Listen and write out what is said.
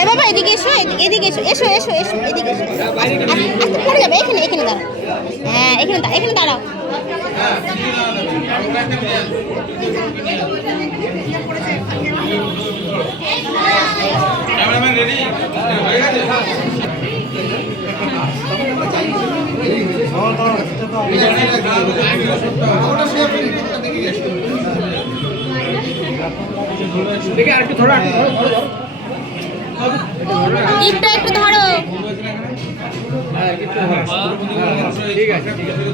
এ বাবা, এদিকে এসো এদিকে এসো এসো এসো, এদিকে এসো। আস্তে আস্তে পড়ে যাবে, এখানে। দাঁড়াও হ্যাঁ এখানে দাঁড়াও। ইটটা একটু ধরো। ঠিক আছে ঠিক আছে।